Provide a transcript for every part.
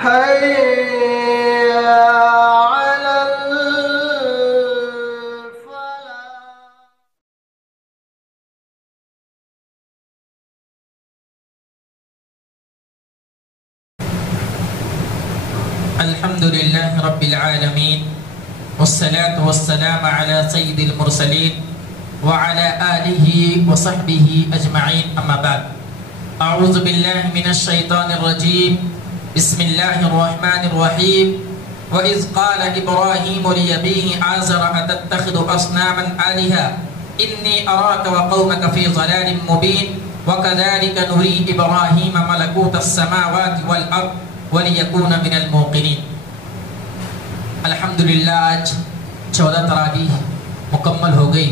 حي على الحمد لله رب العالمين والصلاة والسلام على سيد المرسلين وعلى آله وصحبه أجمعين أما بعد أعوذ بالله من الشيطان الرجيم بسم الله الرحمن الرحيم وإذ قال إبراهيم لأبيه آزر أتتخذ أصناما آلهة إني أراك وقومك في ضلال مبين وكذلك نري إبراهيم ملكوت السماوات والأرض وَلِيَكُونَ مِنَ الْمُوقِنِينَ۔ الحمدللہ آج 14 تراویح مکمل ہو گئی،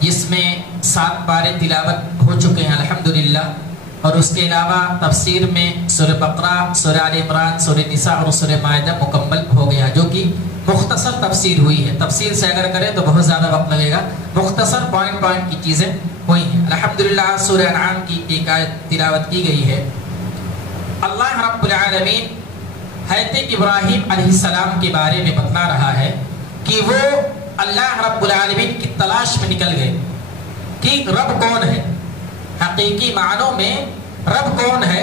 جس میں 7 پارے تلاوت ہو چکے ہیں الحمدللہ، اور اس کے علاوہ تفسیر میں سورہ بقرہ، سورہ آل عمران، سورہ نساء اور سورہ مائدہ مکمل ہو گیا، جو کہ مختصر تفسیر ہوئی ہے۔ تفسیر سے اگر کریں تو بہت زیادہ وقت لگے گا، مختصر پوائنٹ کی چیزیں ہوئی ہیں۔ الحمدللہ سورہ انعام کی ایک آیت تلاوت کی گئی ہے۔ اللہ رب العالمین حضرت ابراہیم علیہ السلام کے بارے میں بتلا رہا ہے کہ وہ اللہ رب العالمین کی تلاش میں نکل گئے کہ رب کون ہے، حقیقی معنوں میں رب کون ہے،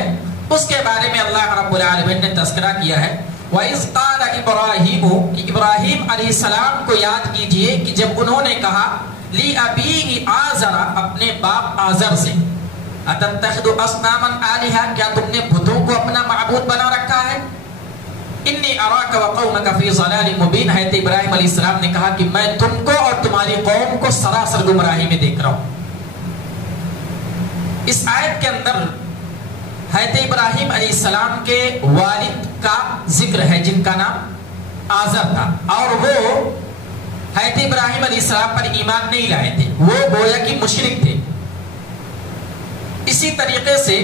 اس کے بارے میں اللہ رب العالمین نے تذکرہ کیا ہے۔ وَإِذْ قَالَ إِبْرَاهِيمُ کہ ابراہیم علیہ السلام کو یاد کیجئے کہ جب انہوں نے کہا لِأَبِيهِ آزَرَ اپنے باپ آزر سے، اتتخذ اصناما آلہہ کیا تم نے بتوں کو اپنا معبود بنا رکھا ہے، انی اراک وقومک فی ضلال مبین۔ حضرت ابراہیم علیہ السلام نے کہا کہ میں تم کو اور تمہاری قوم کو سراسر گمراہی میں دیکھ رہا ہوں۔ اس آیت کے اندر حضرت ابراہیم علیہ السلام کے والد کا ذکر ہے جن کا نام آزر تھا، اور وہ حضرت ابراہیم علیہ السلام پر ایمان نہیں لائے تھے، وہ گویا کہ مشرک تھے۔ اسی طریقے سے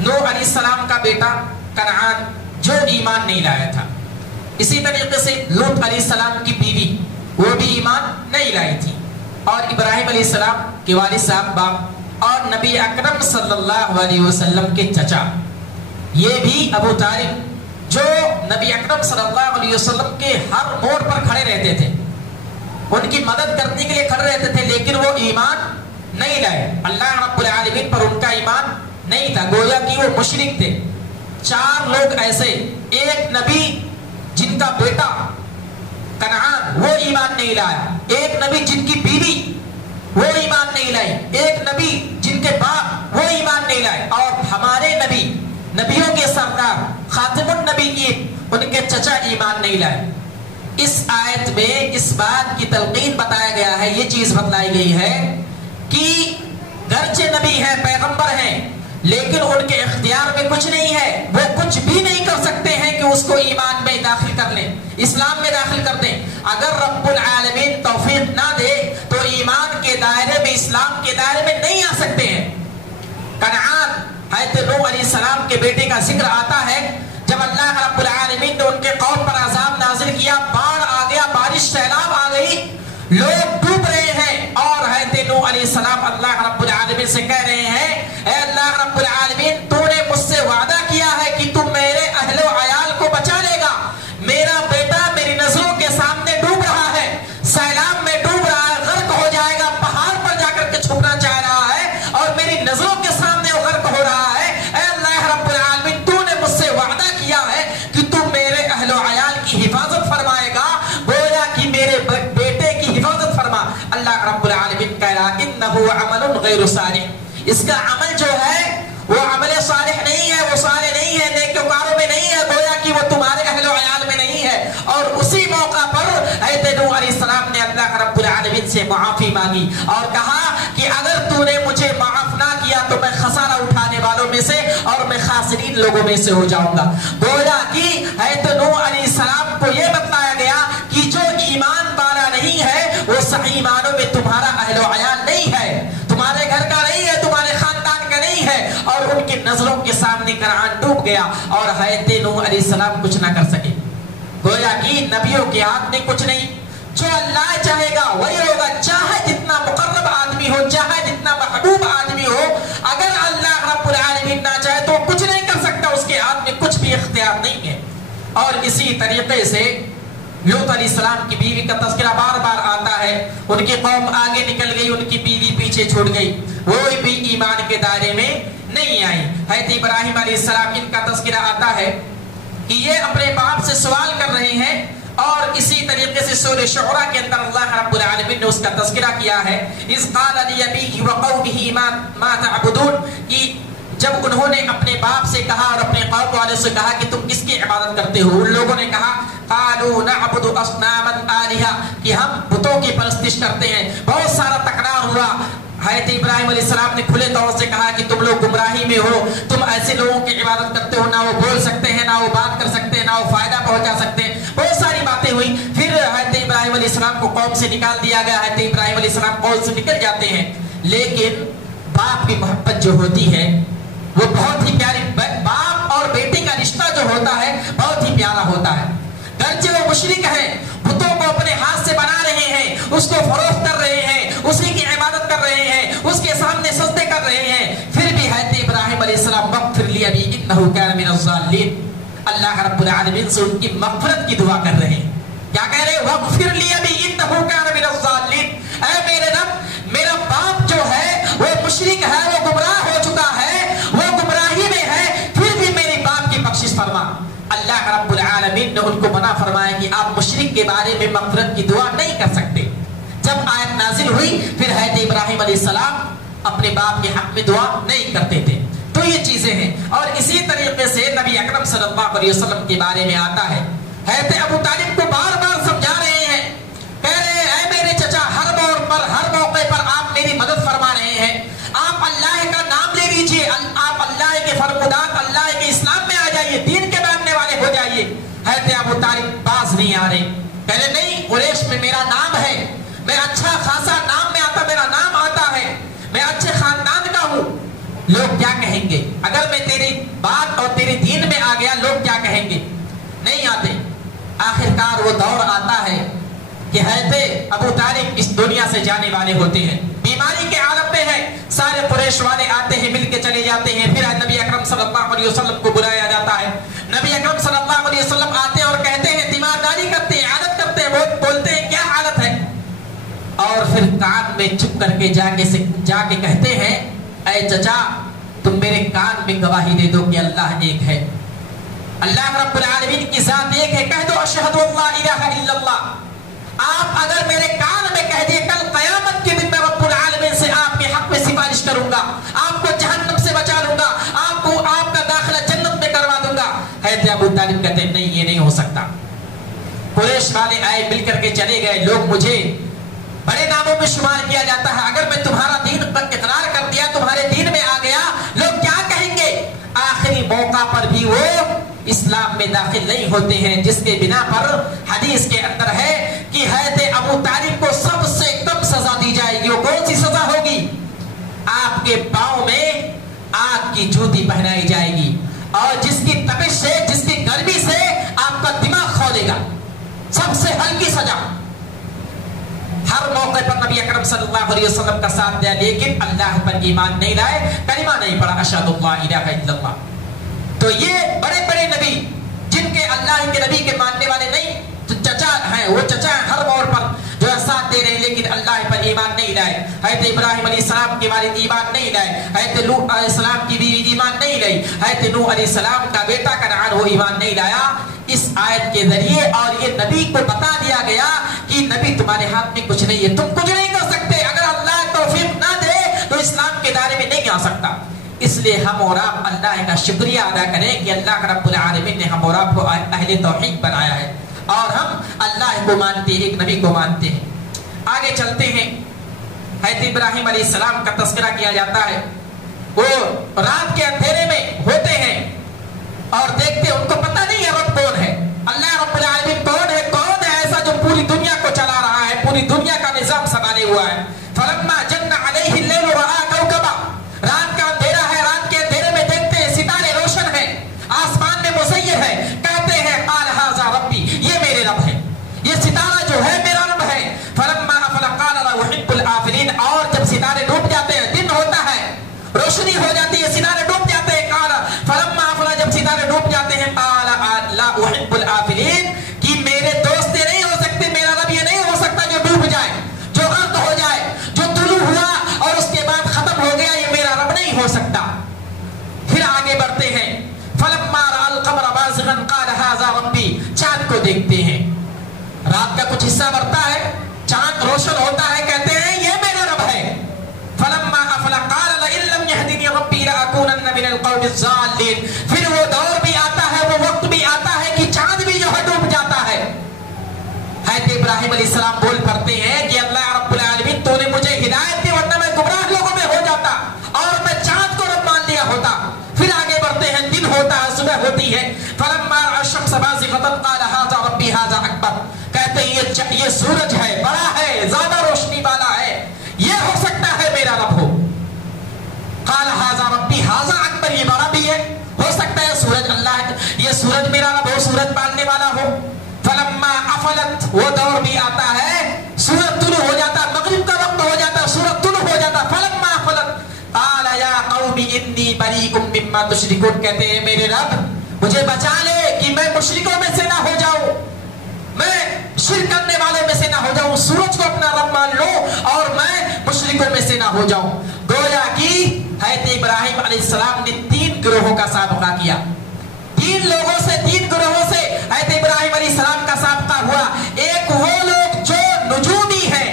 نوح علیہ السلام کا بیٹا کنعان جو ایمان نہیں لایا تھا، اسی طریقے سے لوط علیہ السلام کی بیوی وہ بھی ایمان نہیں لائی تھی، اور ابراہیم علیہ السلام کے والد صاحب باپ اور نبی اکرم صلی اللہ علیہ وسلم کے چچا یہ بھی ابو طالب جو نبی اکرم صلی اللہ علیہ وسلم کے ہر موڑ پر کھڑے رہتے تھے، ان کی مدد کرنے کے لیے کھڑے رہتے تھے، لیکن وہ ایمان نہیں لائے، اللہ رب العالمین پر ان کا ایمان نہیں تھا، گویا کہ وہ مشرک تھے۔ 4 لوگ ایسے، ایک نبی جن کا بیٹا کنعان وہ ایمان نہیں لایا، ایک نبی جن کی بیوی وہ ایمان نہیں لائی، ایک نبی جن کے باپ وہ ایمان نہیں لائے، اور ہمارے نبی نبیوں کے سردار خاتم النبیین ان کے چچا ایمان نہیں لائے۔ اس آیت میں اس بات کی تلقین بتایا گیا ہے، یہ چیز بتلائی گئی ہے کہ گرچہ نبی ہیں، پیغمبر ہیں، لیکن ان کے اختیار میں کچھ نہیں ہے، وہ کچھ بھی نہیں کر سکتے ہیں کہ اس کو ایمان میں داخل کر لیں، اسلام میں داخل کر دیں۔ اگر رب العالمین توفیق نہ دے تو ایمان کے دائرے میں، اسلام کے دائرے میں نہیں آ سکتے ہیں۔ کنعان حضرت نوح علیہ السلام کے بیٹے کا ذکر آتا ہے، جب اللہ رب العالمین نے ان کے قوم پر عذاب نازل کیا، باڑھ آ گیا، بارش سیلاب آ گئی، لوگ ڈوب رہے ہیں، اور حضرت نوح علیہ السلام اللہ رب العالمین سے کہہ رہے ہیں اے اللہ رب العالمین تو نے مجھ سے وعدہ کیا ہے کہ تم میرے اہل و عیال کو بچا لے گا، میرا بیٹا میری نظروں کے سامنے ڈوب رہا ہے، سیلاب میں ڈوب رہا ہے، غرق ہو جائے گا، پہاڑ پر جا کر کے چھپنا چاہ رہا ہے، اور میری نظروں کے سامنے وہ غرق ہو رہا ہے، اے اللہ رب العالمین تو نے مجھ سے وعدہ کیا ہے کہ تم میرے اہل و عیال کی حفاظت فرمائے گا، گویا کہ میرے بیٹے کی حفاظت فرما۔ اللہ رب العالمین کہہ رہا انہو عمل غیر صالح، اس کا عمل جو ہے وہ عمل صالح نہیں ہے، وہ صالح نہیں ہے، نیکوکاروں میں نہیں ہے، گویا کہ وہ تمہارے اہل و عیال میں نہیں ہے۔ اور اسی موقع پر حضرت نوح علیہ السلام نے اللہ رب العالمین سے معافی مانگی اور کہا کہ اگر تو نے مجھے معاف نہ کیا تو میں خسارہ اٹھانے والوں میں سے اور میں خاسرین لوگوں میں سے ہو جاؤں گا۔ گویا کہ حضرت نوح علیہ السلام کو یہ بتلایا گیا کہ جو ایمان والا نہیں ہے وہ صحیح معنوں میں تمہارا اہل و عیال نہیں ہے، تمہارے گھر کا نہیں ہے، تمہارے خاندان کا نہیں ہے، اور ان کی نظروں کے سامنے کنعان ڈوب گیا اور حضرت نوح علیہ السلام کچھ نہ کر سکے۔ گویا کہ نبیوں کے ہاتھ میں کچھ نہیں، جو اللہ چاہے گا وہی ہوگا، چاہے جتنا مقرب آدمی ہو، چاہے جتنا محبوب آدمی ہو، اگر اللہ رب العالمین نہ چاہے تو کچھ نہیں کر سکتا، اس کے ہاتھ میں کچھ بھی اور اسی طریقے سے لوط علیہ السلام کی بیوی کا تذکرہ بار بار آتا ہے. ان کی قوم آگے نکل گئی, ان کی بیوی پیچھے چھوڑ گئی, وہ بھی ایمان کے دائرے میں نہیں آئی. حضرت ابراہیم علیہ السلام ان کا تذکرہ آتا ہے کہ یہ اپنے باپ سے سوال کر رہے ہیں, اور اسی طریقے سے سورہ شعراء کے اندر اللہ رب العالمین نے اس کا تذکرہ کیا ہے. اذ قال لأبيه وقومه ما تعبدون, کہ جب انہوں نے اپنے باپ سے کہا اور اپنے قوم والے سے کہا کہ تم کس کی عبادت کرتے ہو, ان لوگوں نے کہا قالوا نعبد اصناما آلهة, کہ ہم بتوں کی پرستش کرتے ہیں. بہت سارا تکرار ہوا. حضرت ابراہیم علیہ السلام نے کھلے طور سے کہا کہ تم لوگ گمراہی میں ہو, تم ایسے لوگوں کی عبادت کرتے ہو, نہ وہ بول سکتے ہیں, نہ وہ بات کر سکتے ہیں, نہ وہ فائدہ پہنچا سکتے ہیں. بہت ساری باتیں ہوئی. پھر حضرت ابراہیم علیہ السلام کو قوم سے نکال دیا گیا. حضرت ابراہیم علیہ السلام قوم سے نکل جاتے ہیں, لیکن باپ کی محبت جو ہوتی ہے وہ بہت ہی پیاری. باپ اور بیٹے کا رشتہ جو ہوتا ہے بہت ہی پیارا ہوتا ہے. گرچہ وہ مشرک ہیں, بتوں کو اپنے ہاتھ سے بنا رہے ہیں, اس کو فروخت کر رہے ہیں, اسی کی عبادت کر رہے ہیں, اس کے سامنے سجدے کر رہے ہیں, پھر بھی حضرت ابراہیم علیہ السلام مغفر لی ابی انہ کان من الضالین, اللہ رب العالمین سے ان کی مغفرت کی دعا کر رہے ہیں. کیا کہہ رہے ہیں؟ وغفر لی ابی انہ کان من الضالین, اے میرے رب میرا باپ جو ہے وہ مشرک ہے, وہ گمراہ ہو چکا ہے, وہ گمراہی میں ہے, پھر بھی میرے باپ کی بخشش فرما. اللہ رب العالمین نے ان کو منع فرمایا کہ آپ مشرک کے بارے میں مغفرت کی دعا نہیں کر سکتے. جب آیت نازل ہوئی پھر حضرت ابراہیم علیہ السلام اپنے باپ کے حق میں دعا نہیں کرتے تھے. تو یہ چیزیں ہیں. اور اسی طریقے سے نبی اکرم صلی اللہ علیہ وسلم کے بارے میں آتا ہے, حضرت ابو طالب کو بار بار سمجھا رہے ہیں, کہہ رہے ہیں اے میرے چچا, ہر دور پر ہر موقع پر آپ میری مدد فرما رہے ہیں, آپ اللہ کا نام لے لیجئے, آپ اللہ کے فرمودات, اللہ کے اسلام میں آ جائیے, دین کے ماننے والے ہو جائیے. حضرت ابو طالب باز نہیں آ رہے, کہہ رہے نہیں, قریش میں میرا نام ہے, میں اچھا خاصا نام میں آتا, میرا نام آتا ہے, میں اچھے خاندان کا ہوں, لوگ کیا کہیں گے اگر میں تیری بات اور تیرے دین میں آ گیا, لوگ کیا کہیں گے, نہیں آتے. آخرکار وہ دور آتا ہے کہ حضرت ابو طالب اس دنیا سے جانے والے ہوتے ہیں, بیماری کے عالم میں ہے, سارے قریش والے آتے ہیں, مل کے چلے جاتے ہیں. پھر نبی اکرم صلی اللہ علیہ وسلم کو بلایا جاتا ہے. نبی اکرم صلی اللہ علیہ وسلم آتے ہیں اور کہتے ہیں, تیمارداری کرتے ہیں, عادت کرتے ہیں, وہ بولتے ہیں کیا حالت ہے, اور پھر کان میں چپ کر کے جا کے کہتے ہیں, اے چچا تم میرے کان میں گواہی دے دو کہ اللہ ایک ہے, اللہ رب العالمین کی ذات ایک ہے, کہہ دو اشہد اللہ الہ الا اللہ. آپ اگر میرے کان میں کہہ دیے, کل قیامت کے دن میں رب العالمین سے آپ کے حق میں سفارش کروں گا, آپ کو جہنم سے بچا لوں گا, آپ کو آپ کا داخلہ جنت میں کروا دوں گا. حضرت ابو طالب کہتے ہیں نہیں, یہ نہیں ہو سکتا. قریش والے آئے, مل کر کے چلے گئے, لوگ مجھے بڑے ناموں میں شمار کیا جاتا ہے, اگر میں تمہارا دین پر اقرار کر دیا, تمہارے دین میں آ گیا, لوگ کیا کہیں گے. آخری موقع پر بھی وہ اسلام میں داخل نہیں ہوتے ہیں, جس کے بنا پر حدیث کے اندر ہے کہ حضرت ابو طالب کو سب سے کم سزا دی جائے گی. وہ کون سی سزا ہوگی؟ آپ کے پاؤں میں آگ کی جوتی پہنائی جائے گی, اور جس کی تپش سے, جس کی گرمی سے آپ کا دماغ کھولے گا. سب سے ہلکی سزا. ہر موقع پر نبی اکرم صلی اللہ علیہ وسلم کا ساتھ دیا, لیکن اللہ پر ایمان نہیں لائے, کلمہ نہیں پڑھا اشہد اللہ الہ الا اللہ. تو یہ بڑے بڑے نبی جن کے اللہ کے نبی کے ماننے والے نہیں, تو چچا ہیں, وہ چچا ہیں ہر موڑ پر جو ساتھ دے رہے ہیں, لیکن اللہ پر ایمان نہیں لائے. حضرت ابراہیم علیہ السلام کے والد ایمان نہیں لائے, حضرت لوط علیہ السلام کی بیوی ایمان نہیں لائی, حضرت نوح علیہ السلام کا بیٹا کنعان وہ ایمان نہیں لایا. اس آیت کے ذریعے اور یہ نبی کو بتا دیا گیا کہ نبی تمہارے ہاتھ میں کچھ نہیں ہے, تم کچھ نہیں کر سکتے, اگر اللہ توفیق نہ دے تو اسلام کے دائرے میں نہیں آ سکتا. اس لیے ہم اور آپ اللہ کا شکریہ ادا کریں کہ اللہ رب العالمین نے ہم اور آپ کو اہل توحید بنایا ہے, اور ہم اللہ کو مانتے ہیں, ایک نبی کو مانتے ہیں. آگے چلتے ہیں. حضرت ابراہیم علیہ السلام کا تذکرہ کیا جاتا ہے. وہ رات کے اندھیرے میں ہوتے ہیں اور دیکھتے ہیں, ان کو پتہ نہیں ہے رب کون ہے, اللہ رب العالمین کون ہے ایسا جو پوری دنیا کو چلا رہا ہے, پوری دنیا کا نظام سنبھالے ہوا ہے. فلما جن علیہ اللیل رأى کوكبا, رات کا اندھیرا ہے, رات کے اندھیرے میں دیکھتے ہیں ستارے روشن ہیں, آسمان میں مزین ہے, کہتے ہیں قال ھذا ربی, یہ میرے رب ہے, یہ ستارہ جو ہے میرا رب ہے. فلما افل قال لا احب الآفلین, اور جب ستارے ڈوب جاتے ہیں, دن ہوتا ہے, روشنی ہو جاتی ہے, ستارے ڈوب جاتے ہیں, قال बाज़िग़न क़ाल हाज़ा रब्बी, चाँद को देखते हैं, रात का कुछ हिस्सा बढ़ता है, चाँद रोशन होता है, कहते हैं ये मेरा रब है। फलम्मा अफ़ला क़ाल लइन लम यहदिनी रब्बी लअकूनन्न मिनल क़ौमिज़ ज़ालिमीन। फिर वो दौर भी आता है, वो वक्त भी आता है कि चाँद भी जो है डूब जाता है। हज़रत इब्राहिम अलैहिस्सलाम बोल पड़ते हैं कि अल्लाह रब्बुल आलमीन तूने मुझे हिदायत दी, वरना मैं गुमराह लोगों में हो जाता और मैं चाँद को रब मान लिया होता। फिर आगे बढ़ते हैं, दिन होता है, सुबह होती है। फलम्मा अश-शम्स बाज़िग़तन क़ाल हाज़ा रब्बी हाज़ा अकबर, कहते हैं ये सूरज है, बड़ा है, ज्यादा रोशनी वाला है, ये हो सकता है मेरा रब हो। क़ाल हाज़ा रब्बी हाज़ा अकबर, ये बड़ा भी है, हो सकता है सूरज अल्लाह, ये सूरज मेरा रब हो, सूरज पालने वाला हो। फलम्मा अफलत, वो दौर भी आता है, सूरज तुलू हो जाता, मगरिब का वक्त हो जाता, सूरज तुलू हो जाता। फलम्मा अफलत क़ाल या क़ौमी इन्नी बरीउम मिम्मा तुश्रिकून, कहते हैं मेरे रब मुझे बचा ले कि मैं मुशरिकों में से ना हो जाऊं, मैं शिर्क करने वालों में से ना हो जाऊं, सूरज को अपना रब मान लो और मैं मुशरिकों में से ना हो जाऊं। गोया कि हज़रत इब्राहिम अलैहिस्सलाम ने 3 गिरोहों का साबका किया, 3 लोगों से, 3 गिरोहों से हज़रत इब्राहिम अलैहिस्सलाम का साबका हुआ। एक वो लोग जो नुजूमी हैं,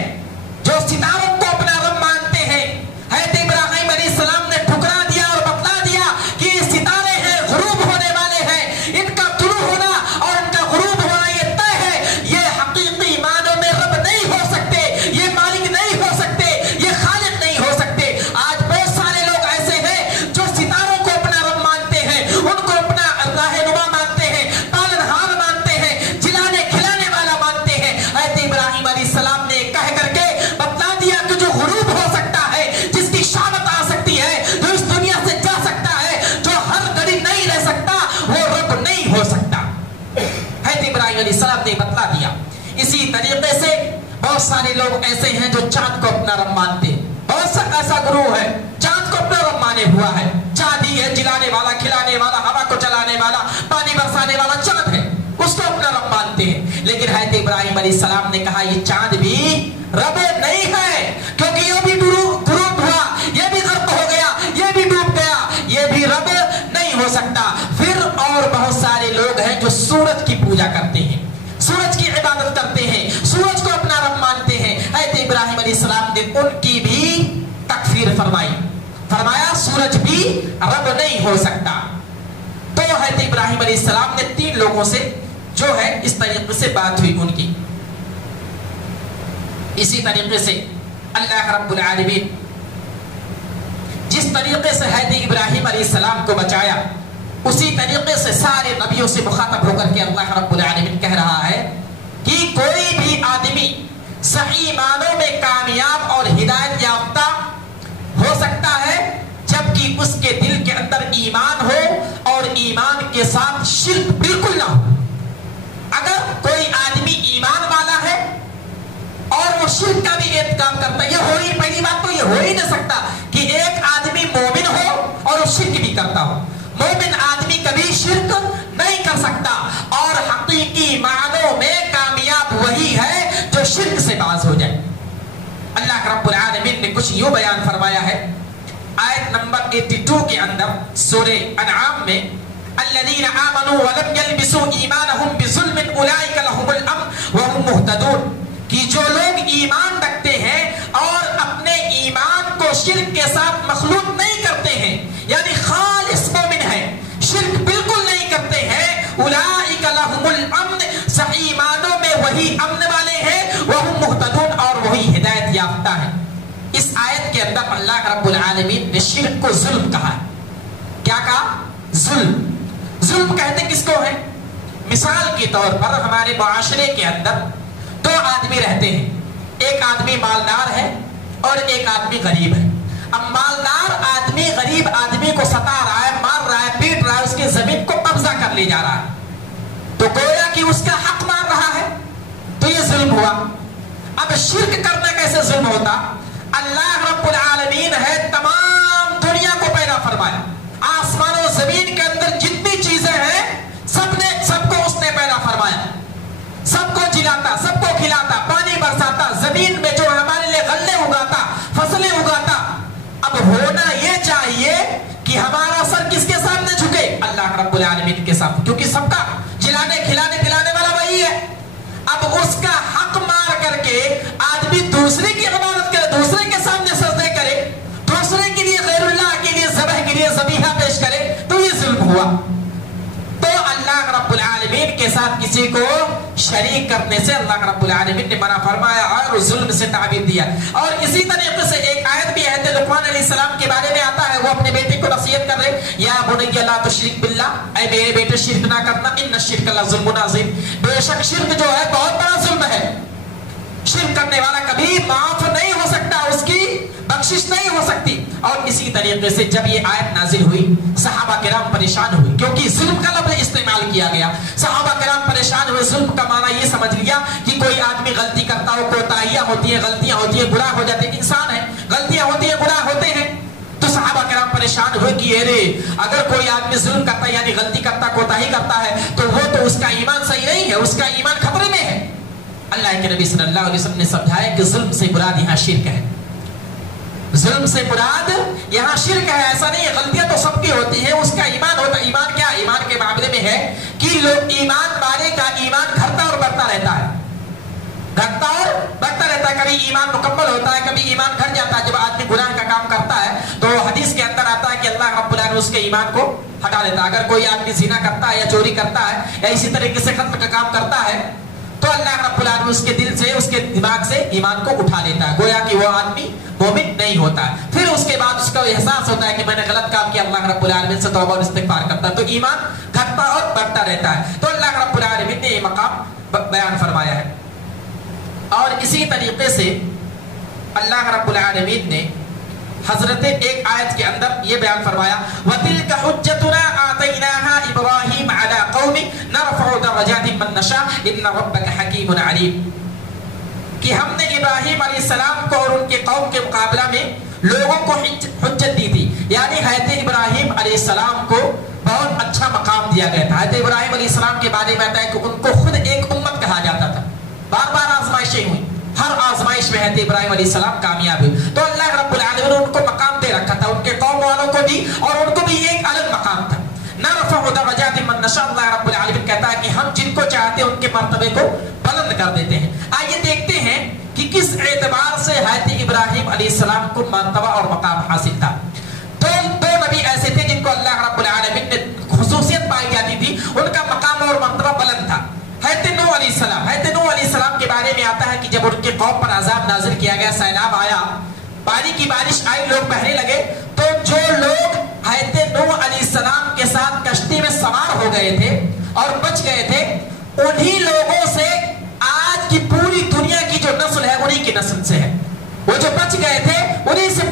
जो सितारों को अपना रब मानते हैं, हज़रत इब्राहिम अलैहिस्सलाम ने ठुकरा दिया और बतला दिया कि सितारे हैं, गुरूब होने वाले हैं, इनका तुलू होना और इनका गुरूब होना ये तय है, ये हकीकी मानों में रब नहीं हो सकते, ये मालिक नहीं हो सकते, ये खालिक नहीं हो सकते। आज बहुत सारे लोग ऐसे हैं जो सितारों को अपना रब मानते हैं, उनको अपना रहनुमा मानते हैं, पालनहार मानते हैं, जिलाने खिलाने वाला मानते हैं। हज़रत इब्राहिम अलैहिस्सलाम ने कह करके बतला दिया कि जो गुरूब हो सकता है, जिसकी शामत आ सकती है, जो इस दुनिया से जा सकता है, जो हर घड़ी नहीं रह सकता, वो रब नहीं हो सकता। हज़रत इब्राहिम अलैहिस्सलाम ने बतला दिया। इसी तरीके से बहुत सारे लोग ऐसे हैं जो चाँद को अपना रब मानते हैं। बहुत सा ऐसा गुरु है चाँद को अपना रब माने हुआ है, चाँद ही है जिलाने वाला, खिलाने वाला, हवा को चलाने वाला, पानी बरसाने वाला चाँद है, उसको अपना रब मानते हैं। लेकिन हज़रत इब्राहिम अलैहिस्सलाम ने कहा ये चाँद भी रब नहीं है, क्योंकि ये भी गुरूब हुआ, ये भी गर्क हो गया, ये भी डूब गया, ये भी रब नहीं हो सकता। फिर और बहुत सारे लोग हैं जो सूरज की पूजा करते हैं, सूरज की इबादत करते हैं, सूरज को अपना रब मानते हैं। हज़रत इब्राहिम अलैहिस्सलाम ने उनकी भी तकफीर फरमाई, फरमाया सूरज भी रब नहीं हो सकता। तो हज़रत इब्राहिम अलैहिस्सलाम ने 3 लोगों से जो है इस तरीके से बात हुई उनकी। इसी तरीके से अल्लाह रब्बुल आलमीन जिस तरीके से हज़रत इब्राहिम अलैहिस्सलाम को बचाया, उसी तरीके से सारे नबियों से मुखातब होकर के अल्लाह रब्बुल आलमीन कह रहा है कि कोई भी आदमी सही मानों में कामयाब और हिदायत याफ्ता हो सकता है जबकि उसके दिल के अंदर ईमान हो और ईमान के साथ शिर्क बिल्कुल ना हो। अगर कोई आदमी ईमान वाला है और वो शिर्क का भी एहतकाम करता है, ये हो ही, पहली बात तो ये हो ही नहीं सकता कि एक आदमी मोमिन हो और वो शिर्क भी करता हो। मोमिन आदमी कभी शिर्क नहीं कर सकता और हकीकी मानों में कामयाब वही है जो शिर्क से बाज हो जाए। अल्लाह रब्बुल आलमीन ने कुछ यूं बयान फरमाया है आयत नंबर 82 के अंदर सूरे अनआम में, अल्लज़ीना आमनू व लम यल्बिसू ईमानहुम बिज़ुल्मिन उलाइका लहुमुल अम्न व हुम मुहतदून, कि जो लोग ईमान रखते हैं और अपने ईमान को शिर्क के साथ मखलूत नहीं करते हैं, यानी खालिस मोमिन है, शिर्क बिल्कुल नहीं करते हैं, उलाइका लहुमुल अम्न, सही मानों में वही अम्न वाले हैं, व हुम मुहतदून, और वही हिदायत याफ्ता है। इस आयत के अंदर अल्लाह रब्बुल आलमीन ने शिर्क को जुल्म कहा है। क्या कहा? जुल्म। जुल्म कहते किसको है? मिसाल के तौर पर हमारे मुआशरे के अंदर 2 आदमी रहते हैं, एक आदमी मालदार है और एक आदमी गरीब है। अब मालदार आदमी गरीब आदमी को सता रहा है, मार रहा है, पीट रहा है, उसकी जमीन को कब्जा कर ले जा रहा है, तो गोया कि उसका हक मार रहा है, तो ये जुल्म हुआ। अब शिर्क करना कैसे जुल्म होता? अल्लाह रब्बुल आलमीन है तमाम दुनिया को पैदा फरमाया, आसमानों जमीन के अंदर जितनी चीजें हैं सबको उसने पैदा फरमाया, सबको जिलाता, सबको खिलाता, पानी बरसाता, जमीन में जो हमारे लिए गल्ले उगाता, फसलें उगाता। अब होना ये चाहिए कि हमारा सर किसके सामने झुके? अल्लाह रब्बुल आलमीन के साथ, क्योंकि सबका जिलाने खिलाने पिलाने वाला वही है। अब उसका हक मार करके आदमी दूसरे की इबादत करे, दूसरे के सामने सजदे करे, दूसरे के लिए गैरुल्लाह के लिए ज़बह के लिए ज़बीहा पेश करे, तो ये जुल्म हुआ। तो अल्लाह रब्बुल आलमीन के साथ किसी को शरीक करने से अल्लाह रब्बुल आलमीन ने मना फरमाया और जुल्म से ताबीर दिया। और इसी तरीके से एक आयत भी है लुक़मान अलैहिस्सलाम के बारे में आता है, वो अपने बेटे को नसीहत कर रहे, या बुनय्या ला तुश्रिक बिल्लाह, ऐ मेरे बेटे शिर्क ना करना, इन्न शिर्क लज़ुल्मुन अज़ीम, बेशक शिर्क जो है बहुत बड़ा जुल्म है। शिर्क करने वाला कभी माफ नहीं हो सकता, उसकी बख्शिश नहीं हो सकती। और इसी तरीके से जब ये आयत नाजिल हुई, सहाबा किराम परेशान हुए, क्योंकि जुल्म का लफ्ज़ इस्तेमाल किया गया। सहाबा किराम परेशान हुए, जुल्म का माना ये समझ लिया कि कोई आदमी गलती करता हो, कोताहियां होती है, गलतियां होती है, गुनाह हो जाते हैं, इंसान है, गलतियां होती है, गुनाह होते हैं। तो सहाबा किराम परेशान हुए कि अरे अगर कोई आदमी जुल्म करता है, यानी गलती करता, कोताही करता है, तो वो तो उसका ईमान सही नहीं है, उसका ईमान खतरे में है। अल्लाह के नबी सल्लल्लाहु अलैहि वसल्लम ने समझाया कि जुल्म से मुराद यहाँ शिर्क है, जुल्म से मुराद यहाँ शिर्क है। ऐसा नहीं है, गलतियां तो सबकी होती है, उसका ईमान होता है। ईमान क्या? ईमान के मामले में है कि लोग ईमान वाले का ईमान घटता और बढ़ता रहता है, घटता और बढ़ता रहता है। कभी ईमान मुकम्मल होता है, कभी ईमान घट जाता है। जब आदमी गुनाह का काम करता है तो हदीस के अंदर आता है कि अल्लाह रब्बुल आलमीन उसके ईमान को हटा देता है। अगर कोई आदमी ज़िना करता है या चोरी करता है या इसी तरीके से कत्ल का काम करता है, तो अल्लाह रब्बुल आलमीन उसके दिल से, उसके दिमाग से ईमान को उठा लेता है, गोया कि वो आदमी मोमिन नहीं होता है। फिर उसके बाद उसका एहसास होता है कि मैंने गलत काम किया, अल्लाह रब्बुल आलमीन से तौबा और इस्तिग़फ़ार करता है, तो ईमान घटता और बढ़ता रहता है। तो अल्लाह रब्बुल आलमीन ने ये मकाम बयान फरमाया है। और इसी तरीके से अल्लाह रब्बुल आलमीन ने हजरत एक आयत के अंदर ये बयान फरमाया, वतिल्का हुज्जतुना आतैनाहा इब्राहीम अला कौमी नरफ़उ दरजातिन मन नशा इन्न रब्बका हकीमुन अलीम, कि हमने इब्राहीम अलैहिस्सलाम को और उनके कौम के मुकाबला में लोगों को हुज्जत दी थी, यानी हज़रत इब्राहीम अलैहिस्सलाम को बहुत अच्छा मकाम दिया गया था। हज़रत इब्राहीम अलैहिस्सलाम के बारे में आता है कि उनको खुद एक उम्मत कहा जाता था। बार बार आजमाइशें हुई, हर आजमाइश में हज़रत इब्राहीम अलैहिस्सलाम कामयाब हुए। तो अल्लाह रब्बुल आलमीन ने उनको मकाम दे रखा था, उनके कौम वालों को भी, और उनको भी एक अलग मकाम था। नरफ़उ दरजातिन मन नशा, अल्लाह रब्बुल आलमीन कहता है कि हम जिनको चाहते हैं उनके मर्तबे को बुलंद कर देते हैं। आइए देखते हैं कि किस एतबार से हज़रत इब्राहीम अलैहिस्सलाम को मर्तबा और मकाम हासिल था। तो दो नबी ऐसे थे जिनको अल्लाह रब्बुल आलमीन ने खुसूसियत पाई जाती थी, उनका मकाम और मर्तबा बुलंद था। हज़रत नूह अलैहिस्सलाम के बारे में आता है कि जब उनके कौम पर अज़ाब नाज़िल किया गया, सैलाब आया, पानी की बारिश आई, लोग बहने लगे, तो जो लोग हज़रत नूह अलैहिस्सलाम के साथ कश्ती में सवार हो गए थे और बच गए थे, उन्हीं लोगों से आज की पूरी दुनिया की जो नस्ल है उन्हीं की नस्ल से है। वो जो बच गए थे उन्हीं से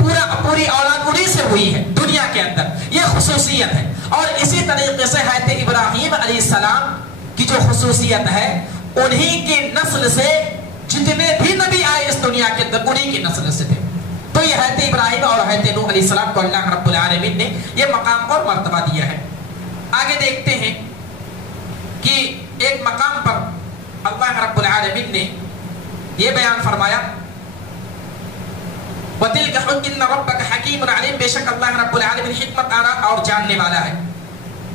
पूरी औलाद उन्हीं से हुई है दुनिया के अंदर, ये खुसूसियत है। और इसी तरीके से हज़रत इब्राहीम अलैहिस्सलाम की जो खुसूसियत है, उन्हीं की नस्ल से जितने भी नबी आए इस दुनिया के अंदर उन्हीं की नस्ल से थे। तो ये हज़रत इब्राहीम और हज़रत नूह अलैहिस्सलाम को अल्लाह रब्बुल आलमीन ने ये मकाम और मर्तबा दिया है। आगे देखते हैं कि एक मकाम पर अल्लाह रब्बुल आलमीन ने ये बयान फरमाया, वतिल्का इन्न रब्बका हकीमुन अलीम, बेशक अल्लाह रब्बुल आलमीन हिकमत आरा और जानने वाला है।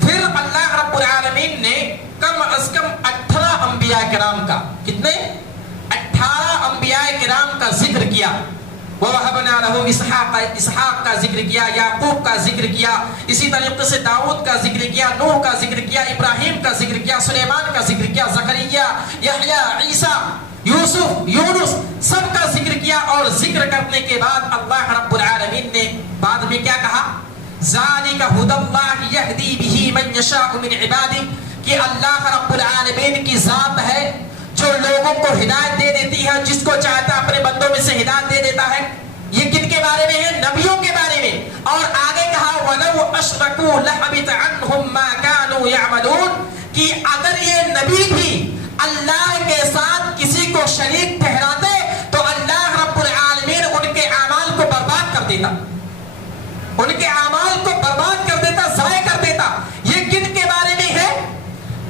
फिर अल्लाह रब्बुल आलमीन ने कम अज कम 18 अंबिया किराम का, कितने? 18 अंबिया किराम का जिक्र किया। ववहबना लहू इसहाक का जिक्र किया, याकूब का जिक्र किया, इसी तरीके से दाऊद का जिक्र किया, नूह का जिक्र किया, इब्राहिम का जिक्र किया, सुलेमान का जिक्र किया, ज़करिया, यहया, ईसा, यूसुफ, यूनुस, सबका जिक्र किया। और जिक्र करने के बाद अल्लाह रब्बुल आलमीन ने बाद में क्या कहा? ज़ालिका हुदल्लाहि यहदी बिही मन यशाउ मिन इबादिही, कि अल्लाह रब्बुल आलमीन की जात है जो लोगों को हिदायत दे देती है, जिसको चाहता अपने बंदों में से हिदायत दे देता है। ये किनके बारे में है? नबियों के बारे में। और आगे कहा वलौ अशरकू लहबित अन्हुम मा कानू यअमलून, कि अगर ये नबी भी अल्लाह के साथ किसी को शरीक ठहराते तो अल्लाह रब्बुल आलमीन उनके अमाल को बर्बाद कर देता, उनके अमाल को बर्बाद कर देता, ज़ाय कर देता। ये किनके बारे में है?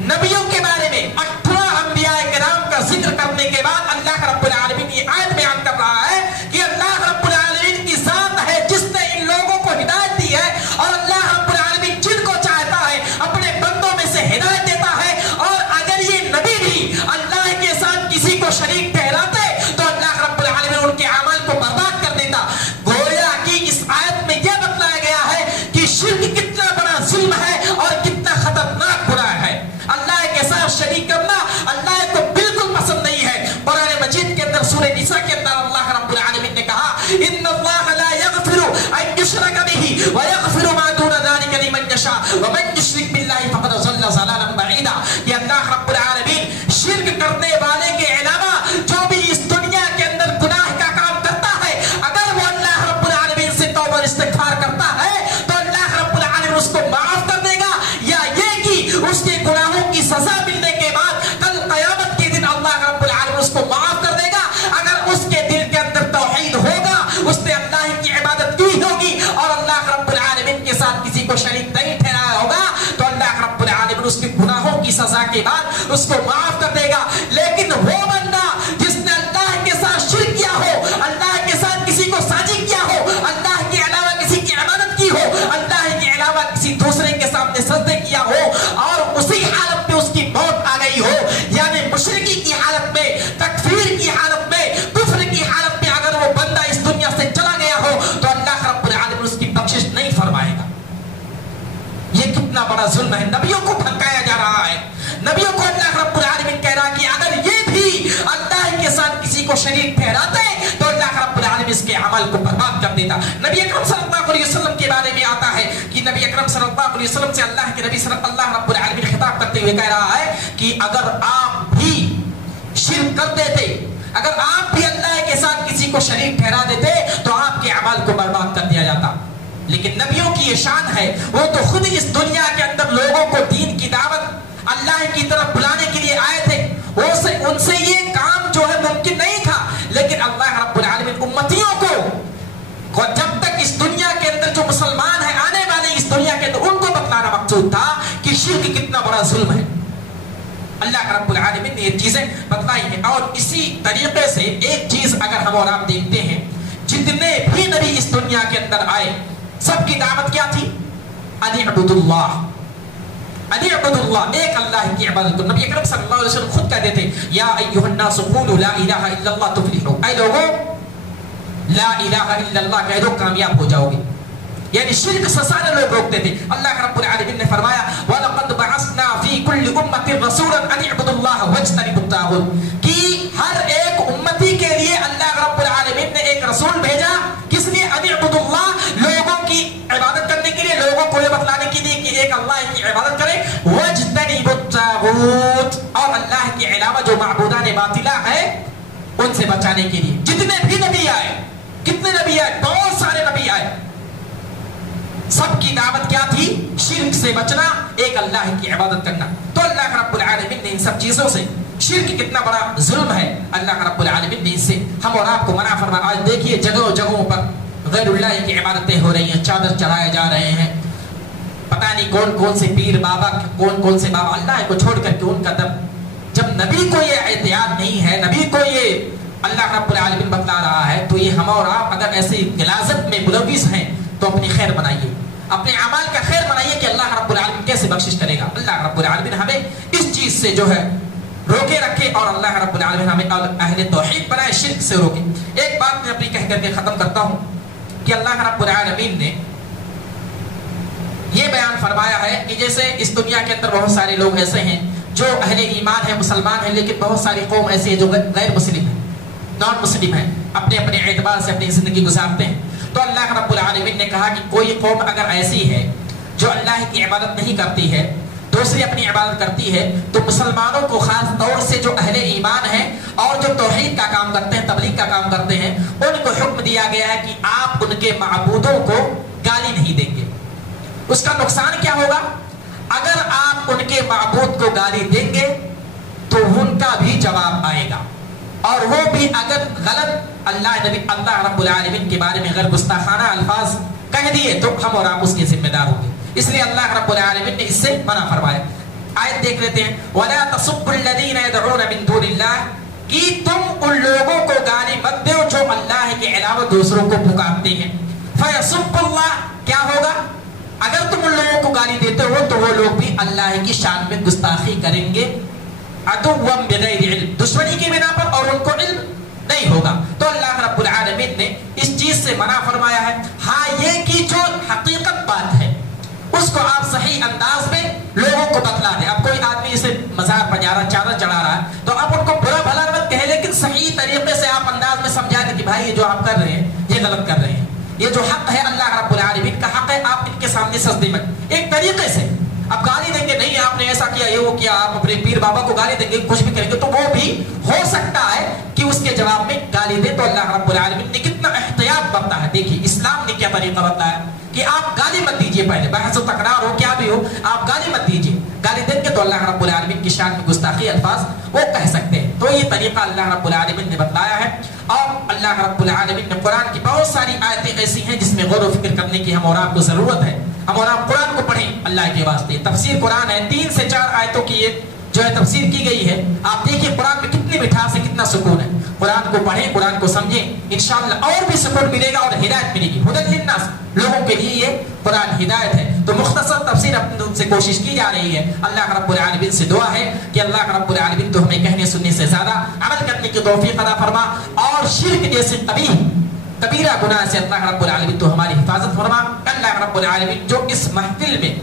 नबियों के बारे में। 18 अंबिया किराम का जिक्र करने के बाद अल्लाह रब्बुल आलमीन ये आयत बयान कर रहा है कि अल्लाह रब्बुल आलमीन की जात है जिसने इन लोगों को हिदायत दी है, और अल्लाह रब्बुल आलमीन जिनको चाहता है अपने निसा के अंदर अल्लाह रब्बुल आलमीन ने कहा इन्नल्लाह ला यगफिरु अन युशरक बिही व यगफिरु मा दून ज़ालिका लिमन यशा व मन युशरिक बिल्लाहि फक़द ज़ल्ला ज़लालन बईदा। कि अल्लाह रब्बुल आलमीन शिर्क करने वाले के अलावा जो भी इस दुनिया के अंदर गुनाह का काम करता है, अगर वो अल्लाह रब्बुल आलमीन से तौबा और इस्तिग़फ़ार करता है तो अल्लाह रब्बुल आलमीन उसको माफ कर देगा, या ये कि उसके गुनाहों की सजा मिलने के बाद कल क़यामत के दिन अल्लाह रब्बुल आलमीन उसको माफ कर देगा। अगर उसके दिल के अंदर तौहीद होगा, उसने अल्लाह की इबादत की होगी और अल्लाह रब्बुल आलमीन के साथ किसी को शरीक नहीं ठहराया होगा, तो अल्लाह रब्बुल आलमीन उसके गुनाहों की सजा के बाद उसको माफ कर देगा। लेकिन वो बंदा जिसने अल्लाह के साथ शिर्क किया हो, अल्लाह के साथ किसी को साझी किया हो, अल्लाह के अलावा किसी की इबादत की हो, अल्लाह के अलावा किसी दूसरे के सामने सजदे किया हो और उसी हालत में उसकी मौत आ गई हो, यानी मुशरिकी की हालत में, तकफीर की हालत में, कुफ्र की हालत में अगर वो बंदा इस दुनिया से चला गया हो तो अल्लाह रब्बुल आलमीन उसकी बख्शिश नहीं फरमाएगा। ये कितना बड़ा जुल्म है। नबियों को भटकाया जा रहा है, नबियों को अल्लाह रब्बुल आलमीन कह रहा है कि अगर ये भी अल्लाह के साथ किसी को शरीक ठहराते तो अल्लाह रब्बुल आलमीन इसके अमल को बर्बाद कर देता। नबी अकरम सल्लल्लाहु अलैहि वसल्लम के बारे में आता है कि नबी अकरम सल्लल्लाहु अलैहि वसल्लम से अल्लाह के नबी अल्लाह रब्बुल आलमीन खिताब करते हुए कह रहा है कि अगर आप भी शिर्क कर देते, अगर आप भी अल्लाह के साथ किसी को शरीक ठहरा देते तो आपके अमल को बर्बाद कर दिया जाता। लेकिन नबियों की ये शान है, वो तो खुद इस दुनिया के अंदर लोगों को दीन की दावत अल्लाह की तरफ बुलाने के लिए आए थे, उनसे ये काम जो है मुमकिन नहीं था। लेकिन अल्लाह रब्बुल आलमीन उम्मतियों को जब तक इस दुनिया के अंदर जो मुसलमान है आने वाले इस दुनिया के अंदर उनको बतलाना मकसूद था कि शिर्क कितना बड़ा जुल्म है। अल्लाह रब्बुल आलमीन ने ये चीजें बतलाई हैं। और इसी तरीके से एक चीज अगर हम और आप देखते हैं, जितने भी नबी इस दुनिया के अंदर आए सबकी दावत क्या थी? अनिअबुदुल्लाह, अनिअबुदुल्लाह, एक अल्लाह की इबादत करो। नबी अकरम सल्लल्लाहु अलैहि वसल्लम खुद कहते थे या अय्युहन्नासु क़ूलू ला इलाहा इल्लल्लाह तुफ्लिहू, ऐ लोगों ला इलाहा इल्लल्लाह कह दो कामयाब हो जाओगे। यानी शिर्क से सारे लोग रोकते थे। अल्लाह रब्बुल आलमीन ने फरमाया वलक़द बअसना फी कुल्लि उम्मतिन रसूलन अन इअबुदुल्लाह वज्तनिबुत ताग़ूत, कि हर एक उम्मती के लिए अल्लाह रब्बुल आलमीन ने एक रसूल भेजा। किस लिए? अन इअबुदुल्लाह, लोगों की इबादत करने के लिए, लोगों को ये बतलाने के लिए कि एक अल्लाह की इबादत करें। वज्तनिबुत ताग़ूत, और अल्लाह के अलावा जो माबूदान बातिला है उनसे बचाने के लिए। जितने भी नबी आए, कितने नबी आए? बहुत सारे नबी आए। सबकी दावत क्या थी? शिर्क से बचना, एक अल्लाह की इबादत करना। तो अल्लाह रब्बुल आलमीन ने इन सब चीजों से, शिर्क कितना बड़ा जुल्म है, अल्लाह रब्बुल आलमीन ने इससे हम और आपको मना फरमाया। आज देखिए जगहों जगहों पर गैरुल्लाह की इबादतें हो रही हैं, चादर चढ़ाए जा रहे हैं, पता नहीं कौन कौन से पीर बाबा, कौन कौन से बाबा, अल्लाह को छोड़ करके उनका दम। जब नबी को ये एहतियात नहीं है, नबी को ये अल्लाह रब्बुल आलमीन बतला रहा है, तो ये हम और आप अगर ऐसे गिलाजत में मुलविस हैं तो अपनी खैर बनाइए, अपने अमाल का खैर बनाइए कि अल्लाह रब्बुल आलमीन कैसे बख्शिश करेगा। अल्लाह रब्बुल आलमीन हमें इस चीज से जो है रोके रखे और अल्लाह रब्बुल आलमीन हमें अहले तौहीद बनाए, शिर्क से रोके। एक बात मैं अपनी कह करके खत्म करता हूं कि अल्लाह रब्बुल आलमीन ने ये बयान फरमाया है कि जैसे इस दुनिया के अंदर बहुत सारे लोग ऐसे हैं जो अहले ईमान है, मुसलमान है, लेकिन बहुत सारी कौम ऐसी है जो गैर मुस्लिम है, नॉन मुस्लिम है, अपने अपने एतबार से अपनी जिंदगी गुजारते हैं। तो अल्लाह रब्बुल आलमीन ने कहा कि कोई कौम अगर ऐसी है जो अल्लाह की इबादत नहीं करती है, दूसरी अपनी इबादत करती है, तो मुसलमानों को खास तौर से जो अहले ईमान है और जो तौहीद का काम करते हैं, तबलीग का काम करते हैं, उनको हुक्म दिया गया है कि आप उनके माबूदों को गाली नहीं देंगे। उसका नुकसान क्या होगा? अगर आप उनके माबूद को गाली देंगे तो उनका भी जवाब आएगा, और वो भी अगर गलत अल्लाह रब्बुल आलमीन के बारे में अगर गुस्ताखाना अल्फाज कह दिए तो हम और आप उसके जिम्मेदार होंगे। इसलिए अल्लाह रब्बुल आलमीन ने इससे मना फरमाया। आयत देख लेते हैं, वला तसुब्बुल्लज़ीना यदऊना मिन दूनिल्लाह, कि तुम उन लोगों को गाली मत दो जो अल्लाह के अलावा दूसरों को पुकारते हैं। फयसुब्बुल्लाह, क्या होगा? अगर तुम उन लोगों को गाली देते हो तो वो लोग भी अल्लाह की शान में गुस्ताखी करेंगे, अदुव्वम बिगैरि इल्म, दुश्मनी के बिना पर, और उनको इल्म नहीं होगा। तो अल्लाह रब्बुल आलमीन ने इस चीज से मना फरमाया है। हाँ, ये कि जो हकीकत बात है उसको आप सही अंदाज में लोगों को बतला दें। अब कोई आदमी इसे मज़ार पर जा रहा, चादर चढ़ा रहा है, तो आप उनको बुरा भला मत कहे, लेकिन सही तरीके से आप अंदाज بھائی یہ جو آپ کر رہے ہیں یہ غلط کر رہے ہیں, یہ جو حق ہے اللہ رب العالمین کا حق ہے, آپ ان کے سامنے سجدے میں ایک طریقے سے. اب گالی دیں گے نہیں آپ نے ایسا کیا, یہ وہ کیا, آپ اپنے پیر بابا کو گالی دیں گے, کچھ بھی کریں گے, تو وہ بھی ہو سکتا ہے کہ اس کے جواب میں گالی دے. تو اللہ رب العالمین نے کتنا احتیاط برتا ہے. دیکھیے اسلام نے کیا طریقہ بتایا کہ آپ گالی مت دیجیے, پہلے بحث و تکرار ہو کیا بھی ہو آپ گالی مت دیجیے. گالی دیں گے تو اللہ رب العالمین کی شان میں گستاخی الفاظ وہ کہہ سکتے ہیں. تو یہ طریقہ اللہ رب العالمین نے بتایا ہے. اور اللہ رب العالمین نے قرآن کی بہت ساری آیتیں ایسی ہیں جس میں غور و فکر کرنے کی ہم اور آپ کو ضرورت ہے. ہم اور آپ قرآن کو پڑھیں اللہ کے واسطے. تفسیر قرآن ہے, 3 سے 4 آیتوں کی یہ جو ہے تفسیر کی گئی ہے. آپ دیکھیے قرآن میں کتنی مٹھاس ہے, کتنا سکون ہے. قرآن کو پڑھیں, قرآن کو سمجھیں, انشاءاللہ اور بھی سکون ملے گا اور ہدایت ملے گی. ہدی للناس, لوگوں کے لیے یہ قرآن ہدایت ہے. تو مختصر تفسیر اپنے سے کوشش کی جا رہی ہے. اللہ رب العالمین سے دعا ہے کہ اللہ رب العالمین تو ہمیں کہنے سننے سے زیادہ عمل کرنے کی توفیق عطا فرما, اور شرک جیسے کبیرہ گناہ سے اللہ رب العالمین تو ہماری حفاظت فرما. اللہ رب العالمین جو اس محفل میں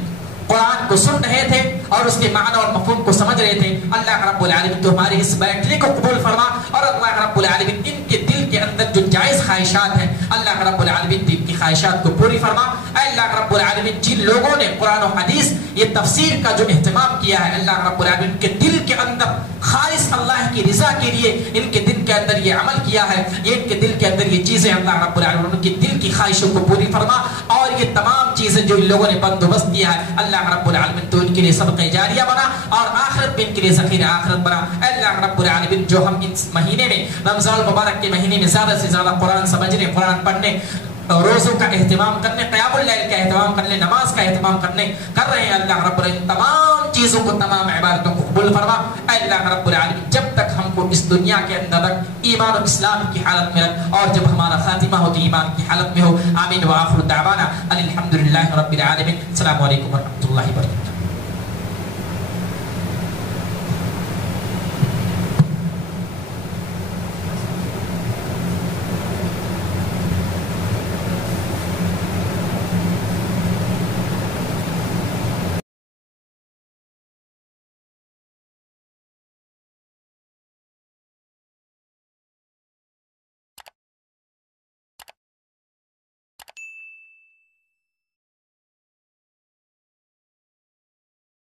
قرآن کو سن رہے تھے اور اس کے معنی اور مفہوم کو سمجھ رہے تھے, اللہ رب العالمین تو ہمارے اس بیٹھنے کو قبول فرما. اور اللہ رب العالمین ان کے دل کے اندر جو جائز خواہشات ہیں اللہ رب العالمین ان کی خواہشات کو پوری فرما. اللہ رب العالمین جن لوگوں نے قرآن و حدیث یہ تفسیر کا جو اہتمام کیا ہے, اللہ رب العالمین کے دل کے اندر خالص اللہ کی رضا کے لیے ان کے دل کے اندر یہ عمل کیا ہے, یہ ان کے دل کے اندر یہ چیزیں اللہ رب العالمین ان کے دل کی خواہشوں کو پوری فرما. اور یہ تمام چیزیں جو ان لوگوں نے بندوبست کیا ہے اللہ رب العالمین تو ان کے لیے صدقہ جاریہ بنا اور آخرت میں ان کے لیے ذخیرہ آخرت بنا. اللہ رب العالمین جو ہم اس مہینے میں رمضان المبارک کے مہینے میں زیادہ سے زیادہ قرآن سمجھنے, قرآن پڑھنے, روزوں کا اہتمام کرنے, قیام اللیل کا اہتمام کرنے, نماز کا اہتمام کر رہے ہیں, اللہ رب العالمین تمام چیزوں کو, تمام عبادتوں کو قبول فرما. اللہ رب العالمین جب تک ہم کو اس دنیا کے اندر ایمان و اسلام کی حالت میں رکھ, اور جب ہمارا خاتمہ ہو تو ایمان کی حالت میں ہو. آمین. وآخر دعوانا الحمدللہ رب العالمین. السلام علیکم ورحمۃ اللہ وبرکاتہ.